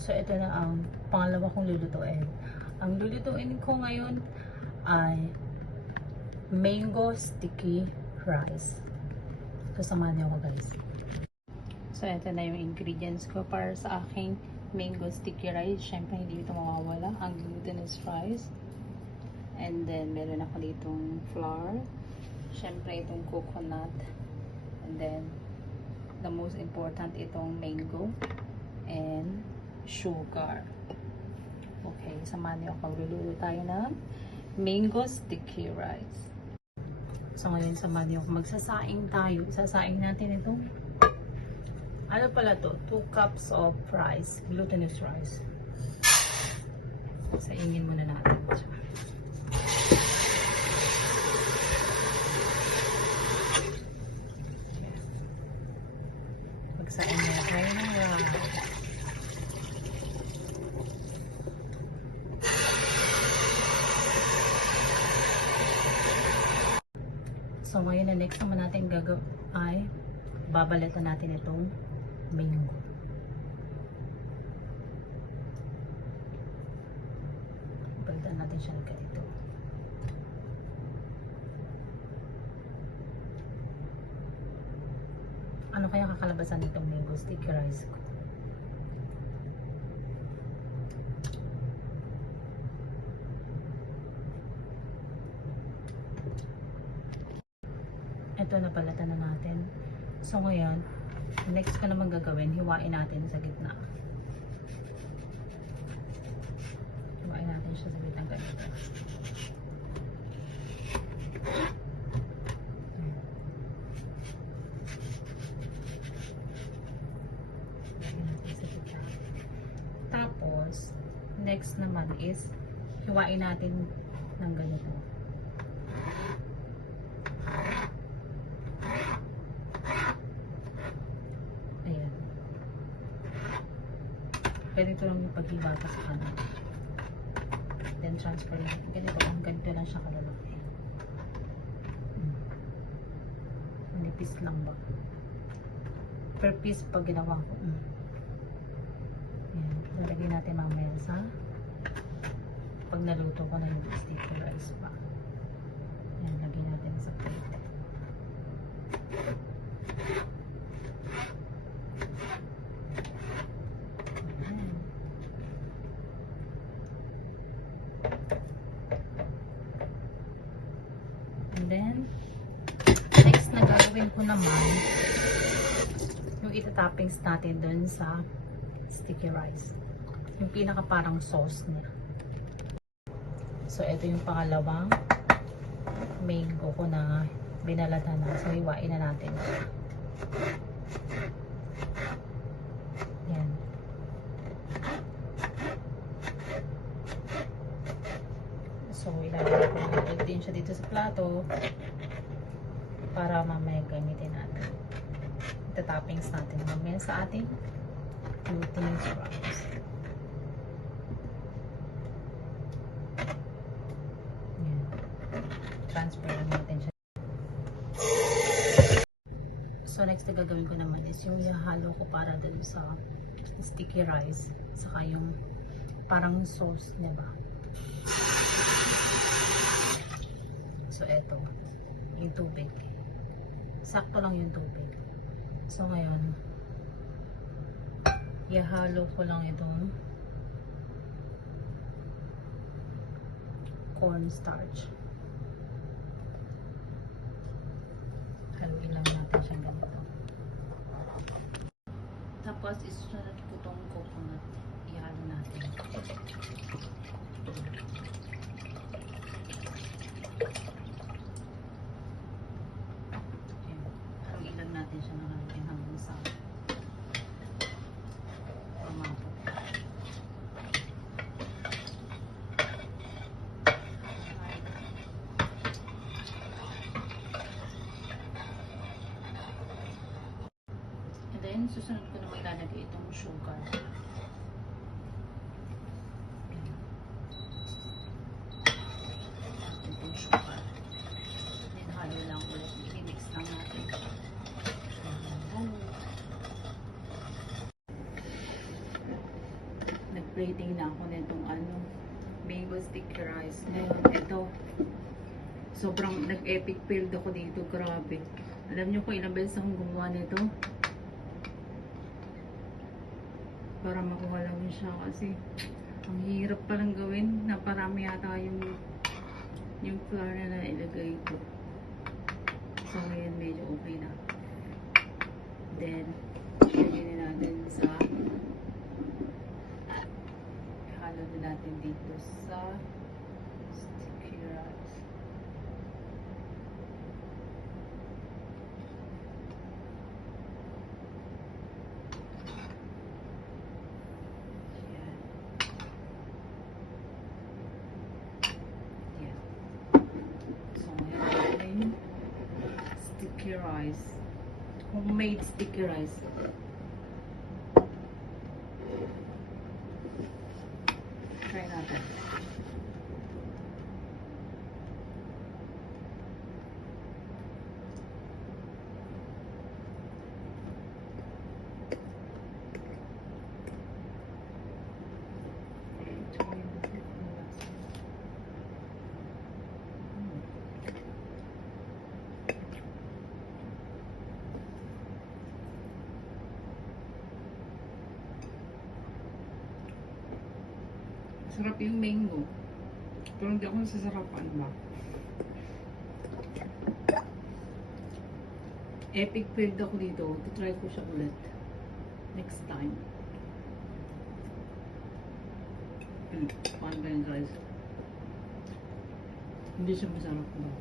So, ito na ang pangalawa kong lulutuin. Ang lulutuin ko ngayon ay mango sticky rice. So, samahan niyo ako guys. So, ito na yung ingredients ko para sa aking mango sticky rice. Siyempre, hindi ito mawawala. Ang glutinous rice. And then, meron ako ditong flour. Siyempre, itong coconut. And then, the most important, itong mango. And sugar. Okay, samahan niyo ako. Luluto tayo ng mango sticky rice. So, ngayon, samahan niyo ako. Magsasaing tayo. Sasaing natin itong ano pala to? 2 cups of rice. Glutinous rice. Saingin muna natin. Magsaing na tayo ng rice. So, ngayon na next naman natin gagawin ay babalatan natin itong mango. Balatan natin siya ng ganito. Ano kaya kakalabasan nitong mango sticky rice ko? Ito, napalatan na natin. So, ngayon, next ko naman gagawin, hiwain natin sa gitna. Hiwain natin siya sa gitna ganito. Hiwain natin sa gitna. Tapos, next naman is, hiwain natin ng ganito. Ganito lang yung paghiwa pa sa kanan. Then transfer natin. Ganito lang siya kalalaki. Manipis lang ba? Per piece pag ginawa ko. Ayan. Lalagay natin mamaya sa pag naluto ko na yung sticky rice pa. Ayan. Lagay natin sa plate. And then, next na gagawin ko naman yung itatoppings natin dun sa sticky rice. Yung pinaka parang sauce niya. So, ito yung pangalawang mango ko na binalatan na. So, hiwain na natin. Yan. So, ilalagay ko din siya dito sa plato para mamaya gamitin natin. Ito toppings natin mamaya sa ating glutinous rice. Yan. Transfer lang natin siya. So, next na gagawin ko naman is yung ihalo ko para dun sa sticky rice. Saka yung parang sauce, diba? So, eto. Yung tubig. Sakto lang yung tubig. So, ngayon, ihalo ko lang itong cornstarch. Haluin lang natin siyang ganito. Tapos, isunod ko itong coconut. Ihalo natin. Natin siya natin hanggang sa pumapot. And then, susunod ko na ilalagay itong sugar. Rating na ako nitong ano, mango sticky rice. Ngayon, ito. Sobrang nag-epic failed ako dito. Grabe. Alam nyo kung ilang beses akong gumawa nito? Para makuha lang siya kasi ang hirap palang gawin. Naparami yata yung flour na nailagay ko. So, ngayon medyo okay na. Then, lagyan natin sa halo na natin dito sa sticky rice. Yan. Yan. So, ngayon natin sticky rice. Homemade sticky rice. Try natin. Sarap yung mango. Pero hindi ako nasasarapan ba? Epic failed ako dito. Try ko siya ulit. Next time. Paano ba yun guys? Hindi siya masarap ba?